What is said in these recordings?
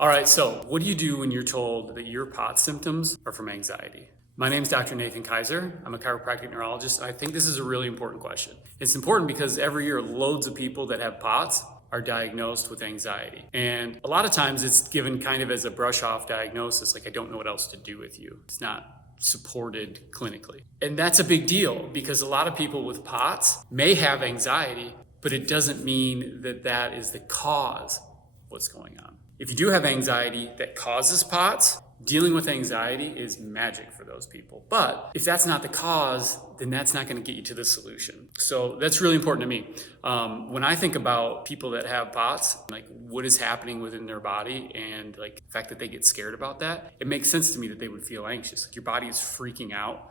All right, so what do you do when you're told that your POTS symptoms are from anxiety? My name is Dr. Nathan Keiser. I'm a chiropractic neurologist, and I think this is a really important question. It's important because every year loads of people that have POTS are diagnosed with anxiety. And a lot of times it's given kind of as a brush-off diagnosis, like I don't know what else to do with you. It's not supported clinically. And that's a big deal because a lot of people with POTS may have anxiety, but it doesn't mean that that is the cause of what's going on. If you do have anxiety that causes POTS, dealing with anxiety is magic for those people. But if that's not the cause, then that's not going to get you to the solution. So that's really important to me. When I think about people that have POTS, like what is happening within their body and like the fact that they get scared about that, it makes sense to me that they would feel anxious. Like your body is freaking out.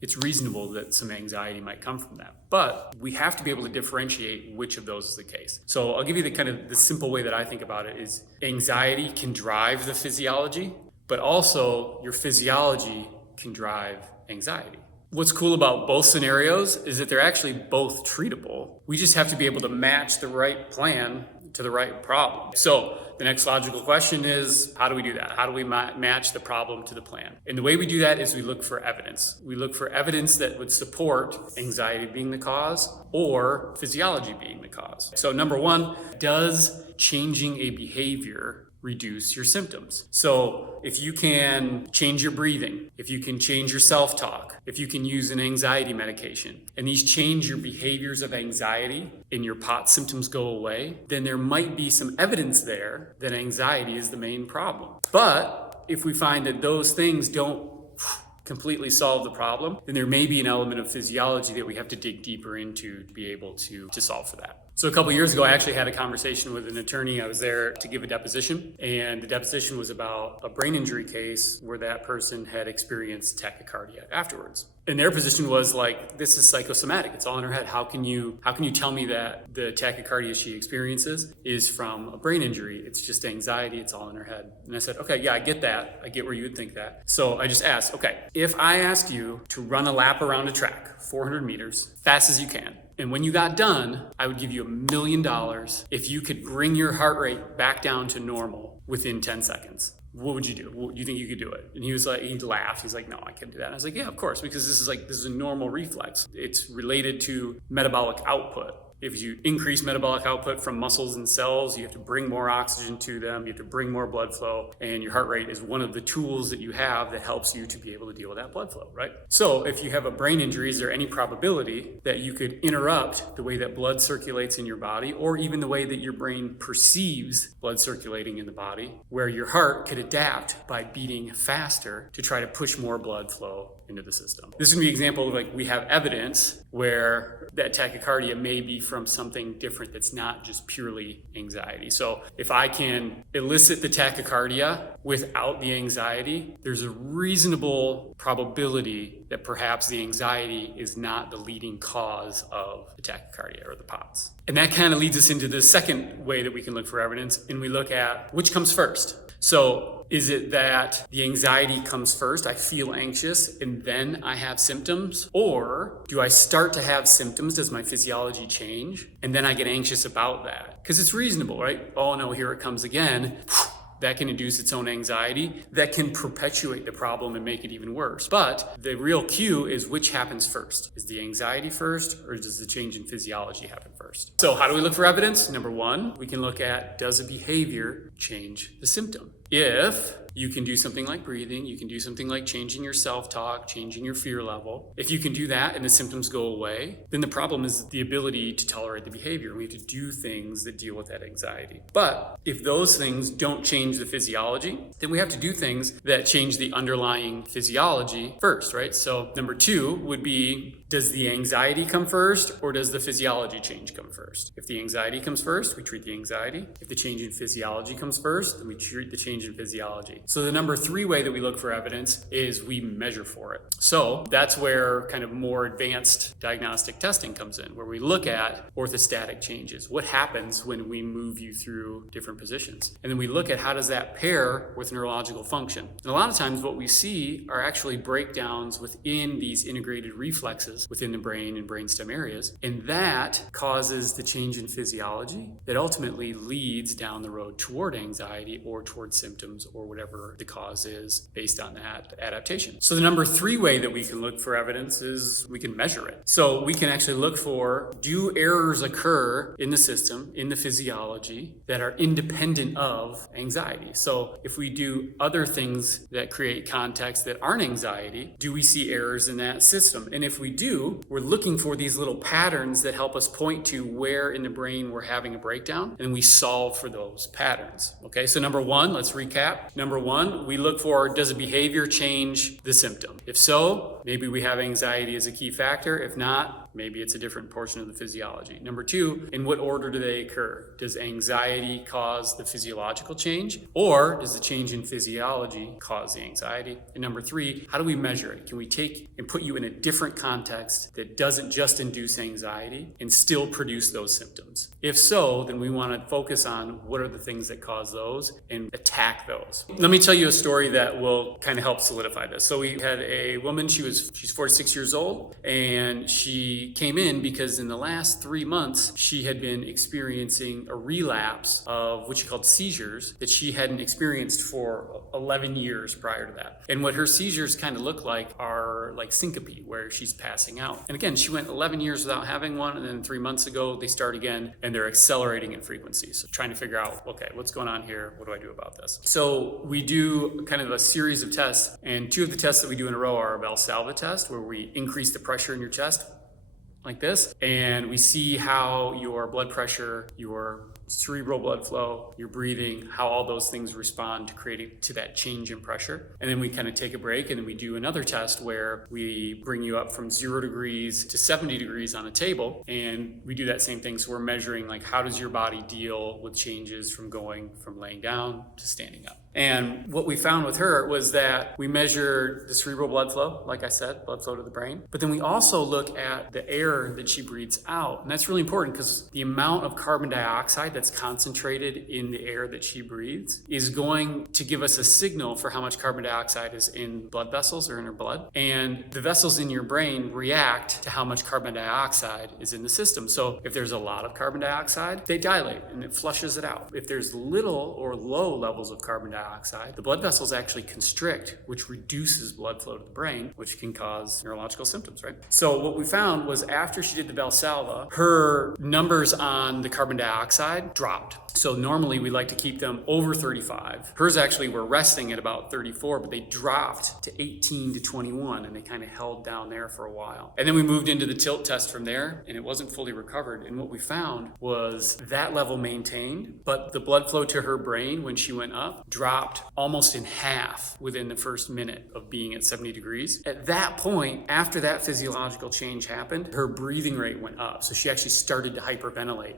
It's reasonable that some anxiety might come from that. But we have to be able to differentiate which of those is the case. So I'll give you the simple way that I think about it is anxiety can drive the physiology, but also your physiology can drive anxiety. What's cool about both scenarios is that they're actually both treatable. We just have to be able to match the right plan to the right problem. So the next logical question is, how do we do that? How do we match the problem to the plan? And the way we do that is we look for evidence. We look for evidence that would support anxiety being the cause or physiology being the cause. So number one, does changing a behavior reduce your symptoms? So if you can change your breathing, if you can change your self-talk, if you can use an anxiety medication, and these change your behaviors of anxiety and your POTS symptoms go away, then there might be some evidence there that anxiety is the main problem. But if we find that those things don't completely solve the problem, then there may be an element of physiology that we have to dig deeper into to be able to solve for that. So a couple years ago, I actually had a conversation with an attorney. I was there to give a deposition, and the deposition was about a brain injury case where that person had experienced tachycardia afterwards. And their position was like, this is psychosomatic. It's all in her head. How can you tell me that the tachycardia she experiences is from a brain injury? It's just anxiety. It's all in her head. And I said, okay, yeah, I get that. I get where you would think that. So I just asked, okay, if I asked you to run a lap around a track, 400 meters, fast as you can, and when you got done, I would give you $1 million if you could bring your heart rate back down to normal within 10 seconds. What would you do? Do you think you could do it? And he laughed. He's like, no, I can't do that. And I was like, yeah, of course, because this is a normal reflex. It's related to metabolic output. If you increase metabolic output from muscles and cells, you have to bring more oxygen to them, you have to bring more blood flow, and your heart rate is one of the tools that you have that helps you to be able to deal with that blood flow, right? So if you have a brain injury, is there any probability that you could interrupt the way that blood circulates in your body, or even the way that your brain perceives blood circulating in the body, where your heart could adapt by beating faster to try to push more blood flow into the system? This would be an example of like we have evidence where that tachycardia may be from something different that's not just purely anxiety. So if I can elicit the tachycardia without the anxiety, there's a reasonable probability that perhaps the anxiety is not the leading cause of the tachycardia or the POTS. And that kind of leads us into the second way that we can look for evidence, and we look at which comes first. So is it that the anxiety comes first, I feel anxious, and then I have symptoms? Or do I start to have symptoms? Does my physiology change? And then I get anxious about that? Because it's reasonable, right? Oh no, here it comes again. That can induce its own anxiety. That can perpetuate the problem and make it even worse. But the real cue is which happens first. Is the anxiety first, or does the change in physiology happen first? So how do we look for evidence? Number one, we can look at, does a behavior change the symptom? If you can do something like breathing, you can do something like changing your self-talk, changing your fear level. If you can do that and the symptoms go away, then the problem is the ability to tolerate the behavior. We have to do things that deal with that anxiety. But if those things don't change the physiology, then we have to do things that change the underlying physiology first, right? So number two would be, does the anxiety come first, or does the physiology change come first? If the anxiety comes first, we treat the anxiety. If the change in physiology comes first, then we treat the change change in physiology. So the number 3 way that we look for evidence is we measure for it. So that's where kind of more advanced diagnostic testing comes in, where we look at orthostatic changes. What happens when we move you through different positions? And then we look at how does that pair with neurological function. And a lot of times what we see are actually breakdowns within these integrated reflexes within the brain and brainstem areas. And that causes the change in physiology that ultimately leads down the road toward anxiety or toward symptoms or whatever the cause is based on that adaptation. So the number 3 way that we can look for evidence is we can measure it. So we can actually look for, do errors occur in the system, in the physiology, that are independent of anxiety? So if we do other things that create context that aren't anxiety, do we see errors in that system? And if we do, we're looking for these little patterns that help us point to where in the brain we're having a breakdown, and we solve for those patterns. Okay, so number 1, let's recap. Number 1, we look for, does a behavior change the symptom? If so, maybe we have anxiety as a key factor. If not, maybe it's a different portion of the physiology. Number 2, in what order do they occur? Does anxiety cause the physiological change, or does the change in physiology cause the anxiety? And number 3, how do we measure it? Can we take and put you in a different context that doesn't just induce anxiety and still produce those symptoms? If so, then we want to focus on what are the things that cause those and attack those. Let me tell you a story that will kind of help solidify this. So we had a woman, she's 46 years old, and she came in because in the last 3 months, she had been experiencing a relapse of what she called seizures that she hadn't experienced for 11 years prior to that. And what her seizures kind of look like are like syncope, where she's passing out. And again, she went 11 years without having one, and then 3 months ago, they start again, and they're accelerating in frequency. So trying to figure out, okay, what's going on here? What do I do about this? So we do kind of a series of tests, and 2 of the tests that we do in a row are a Valsalva test, where we increase the pressure in your chest like this, and we see how your blood pressure, your cerebral blood flow, your breathing, how all those things respond to creating to that change in pressure. And then we kind of take a break, and then we do another test where we bring you up from 0 degrees to 70 degrees on a table, and we do that same thing. So we're measuring like, how does your body deal with changes from going from laying down to standing up? And what we found with her was that we measured the cerebral blood flow, like I said, blood flow to the brain. But then we also look at the air that she breathes out. And that's really important because the amount of carbon dioxide that's concentrated in the air that she breathes is going to give us a signal for how much carbon dioxide is in blood vessels or in her blood. And the vessels in your brain react to how much carbon dioxide is in the system. So if there's a lot of carbon dioxide, they dilate and it flushes it out. If there's little or low levels of carbon dioxide, the blood vessels actually constrict, which reduces blood flow to the brain, which can cause neurological symptoms, right? So what we found was after she did the Valsalva, her numbers on the carbon dioxide dropped. So normally we like to keep them over 35. Hers actually were resting at about 34, but they dropped to 18 to 21, and they kind of held down there for a while. And then we moved into the tilt test from there, and it wasn't fully recovered. And what we found was that level maintained, but the blood flow to her brain when she went up dropped almost in half within the first minute of being at 70 degrees. At that point, after that physiological change happened, her breathing rate went up. So she actually started to hyperventilate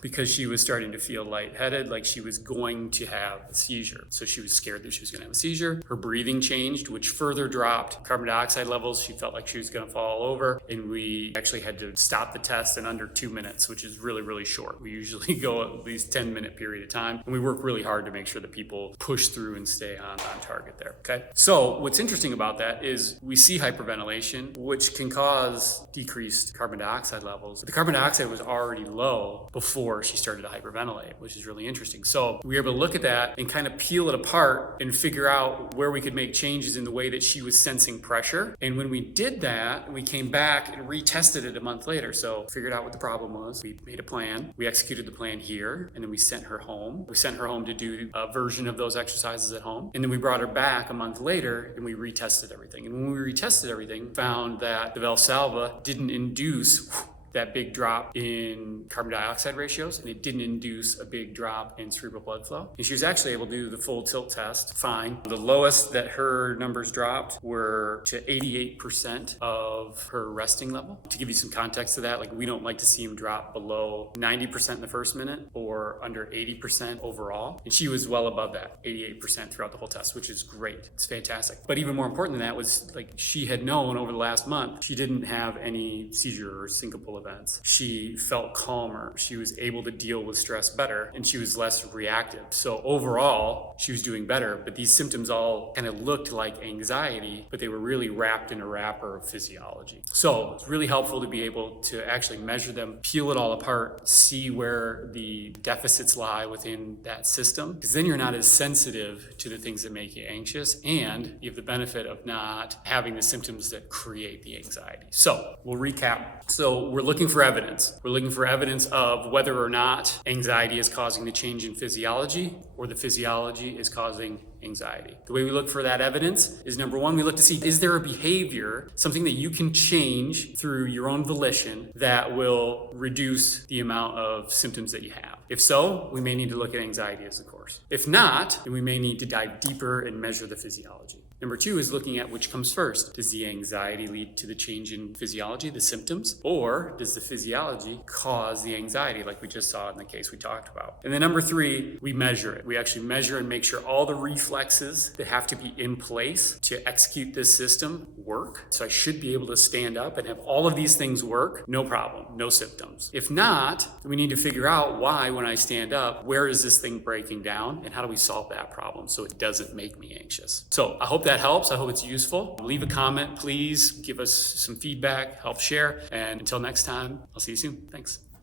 because she was starting to feel lightheaded, like she was going to have a seizure. So she was scared that she was going to have a seizure. Her breathing changed, which further dropped carbon dioxide levels. She felt like she was going to fall over, and we actually had to stop the test in under 2 minutes, which is really, really short. We usually go at least 10-minute period of time, and we work really hard to make sure that people push through and stay on target there, okay? So what's interesting about that is we see hyperventilation, which can cause decreased carbon dioxide levels. The carbon dioxide was already low before she started to hyperventilate, which is really interesting. So we were able to look at that and kind of peel it apart and figure out where we could make changes in the way that she was sensing pressure. And when we did that, we came back and retested it a month later. So figured out what the problem was. We made a plan. We executed the plan here, and then we sent her home. We sent her home to do a version of those exercises at home. And then we brought her back a month later, and we retested everything. And when we retested everything, found that the Valsalva didn't induce that big drop in carbon dioxide ratios, and it didn't induce a big drop in cerebral blood flow. And she was actually able to do the full tilt test fine. The lowest that her numbers dropped were to 88% of her resting level. To give you some context to that, like we don't like to see them drop below 90% in the first minute or under 80% overall. And she was well above that, 88% throughout the whole test, which is great. It's fantastic. But even more important than that was like she had known over the last month, she didn't have any seizure or syncopal events. She felt calmer. She was able to deal with stress better, and she was less reactive. So overall, she was doing better, but these symptoms all kind of looked like anxiety, but they were really wrapped in a wrapper of physiology. So it's really helpful to be able to actually measure them, peel it all apart, see where the deficits lie within that system, because then you're not as sensitive to the things that make you anxious, and you have the benefit of not having the symptoms that create the anxiety. So we'll recap. So we're looking for evidence. We're looking for evidence of whether or not anxiety is causing the change in physiology or the physiology is causing anxiety. The way we look for that evidence is, number one, we look to see, is there a behavior, something that you can change through your own volition that will reduce the amount of symptoms that you have? If so, we may need to look at anxiety as a course. If not, then we may need to dive deeper and measure the physiology. Number two is looking at which comes first. Does the anxiety lead to the change in physiology, the symptoms, or does the physiology cause the anxiety like we just saw in the case we talked about? And then number three, we measure it. We actually measure and make sure all the reflexes that have to be in place to execute this system work. So I should be able to stand up and have all of these things work, no problem, no symptoms. If not, we need to figure out why when I stand up, where is this thing breaking down and how do we solve that problem so it doesn't make me anxious? So I hope that helps. I hope it's useful. Leave a comment, please. Give us some feedback, help share. And until next time, I'll see you soon. Thanks.